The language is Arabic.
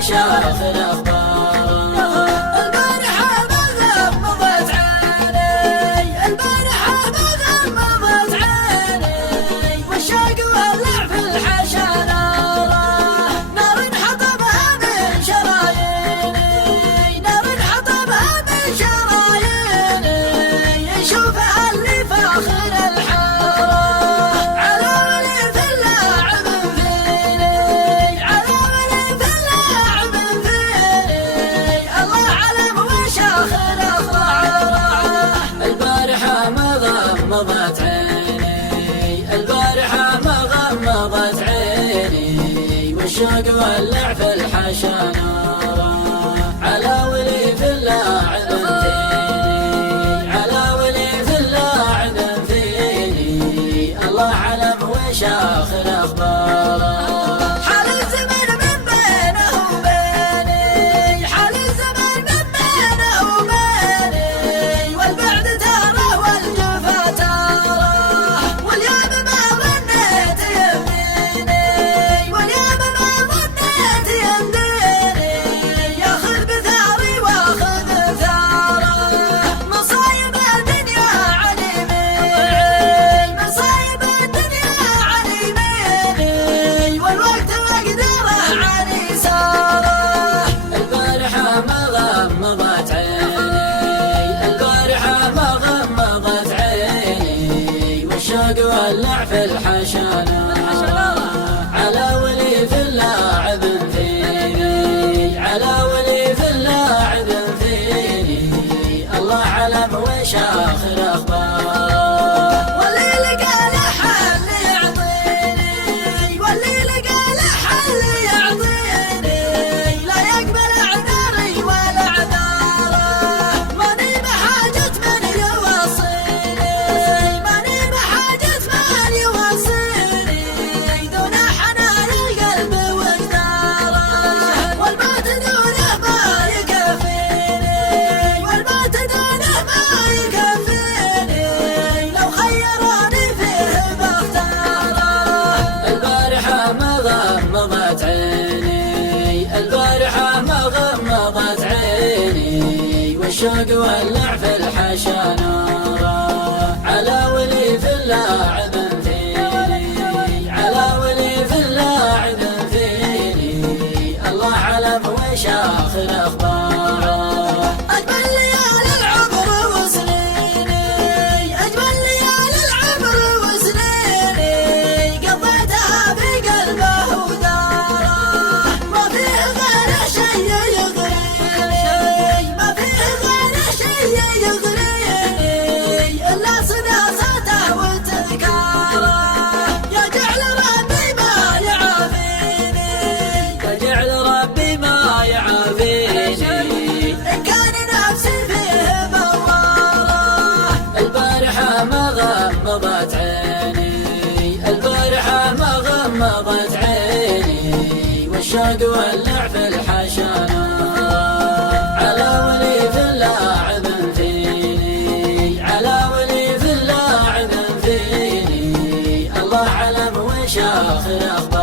شاخ الأخبار. البارحة ما غمضت عيني، البارحة ما غمضت عيني، والشوق ولع في الحشا ناره، نار حطبها من شراييني، نار حطبها من شراييني، يشوفها اللي فاخر الحاره، على ولي في اللاعب فيني، على ولي في اللاعب فيني، الله علم وشاخ الأخبار. البارحة ما غمضت عيني، البارحة ما غمضت عيني، والشوق ولع في الحشا ناره، على ولي في اللاعب فيني، على ولي في اللاعب فيني، الله علم وشاخ الأخبار. حال الزمن من بينه وبيني، حال الزمن من بينه وبيني، والبعد تاره والجفا تاره، واليوم ما ظنيت يمديني، واليوم ما ظنيت يمديني، ياخذ بثاري واخذ ثاره، مصايب الدنيا عن يميني، مصايب الدنيا عن يميني، والوقت مقدره عن يساره. البارحة ما غمضت عيني، البارحة ما غمضت عيني، والشوق ولع في الحشا ناره، على ولي في اللاعب فيني، على ولي في اللاعب فيني، الله علم وشاخ الأخبار. واللي لقى له حل يعطيني، واللي لقى له حل يعطيني، لا يقبل اعذاري ولا اعذاره، ماني بحاجة من يوصيني، ماني بحاجة من يوصيني، دون حنان القلب وقداره، والموت دونه ما يكفيني، والموت دونه ما يكفيني، لو خيروني فيه بختاره. البارحة ما غمضت عيني، البارحة ما غمضت عيني، والشوق ولع في الحشا ناره، على ولي في اللاعب فيني، على ولي في اللاعب فيني، الله علم وشاخ الأخبار. أجمل ليالي العمر وسنيني، أجمل ليالي العمر وسنيني، قضيتها في قلبه وداره، ما فيه غيره شي يغريني، ما فيه غيره شي يغريني، إلا صدى صوته وتذكاره، يا جعل ربي ما يعافيني، يا جعل ربي ما يعافيني، إن كان نفسي فيه بواره. البارحة ما غمضت عيني، البارحة ما غمضت عيني، والشوق ولع في الحشا ناره، على ولي في اللاعب فيني، على ولي في اللاعب فيني، الله علم وشاخ الأخبار.